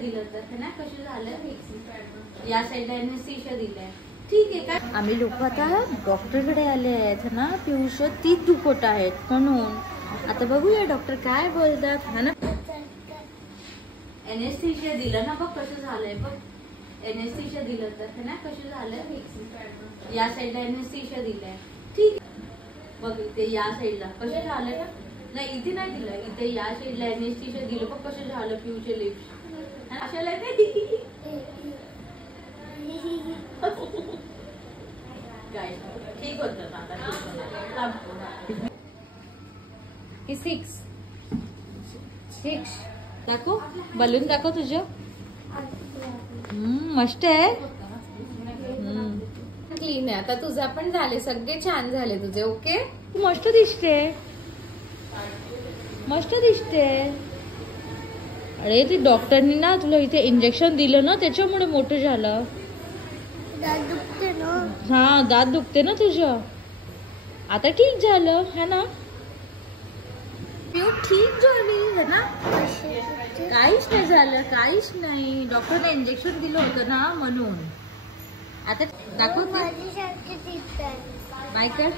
दिलं तर है ना, कसं झालं या साईडला एनेस्थीशिया दिलंय, ठीक आहे का. आम्ही लोक आता डॉक्टरकडे आले आहेत ना, पियुष तीच दुखत आहेत म्हणून. आता बघूया डॉक्टर काय बोलतात. हा ना, एनेस्थीशिया दिलं ना, बघ कसं झालंय बघ. एनेस्थीशिया दिलं तर है ना, कसं झालं या साईडला एनेस्थीशिया दिलंय, ठीक बघ. इथे या साईडला कसं झालं ना, नाही इथे नाही दिलं, इथे या साईडला एनेस्थीशिया दिलं बघ कसं झालं. पिऊचे लिप्स अशाला काय ठीक होतं आता. सिक्स दाखव, बलून दाखव तुझं. मस्त आहे, क्लीन आहे. आता तुझा पण झाले, सगळे छान झाले तुझे. ओके, तू मस्त दिसते, मस्त दिसते. अरे ते डॉक्टरनी ना तुला इथे इंजेक्शन दिलं ना, त्याच्यामुळे मोठं झालं. दात दुखते ना. हा, दात दुखते ना तुझं. आता ठीक झालं है ना, पिऊ ठीक झाली है ना. काहीच नाही झालं, काहीच नाही. डॉक्टरने इंजेक्शन दिलं होतं ना म्हणून. आता दाखव माझ्यासारखे दिसतात. बाय कर.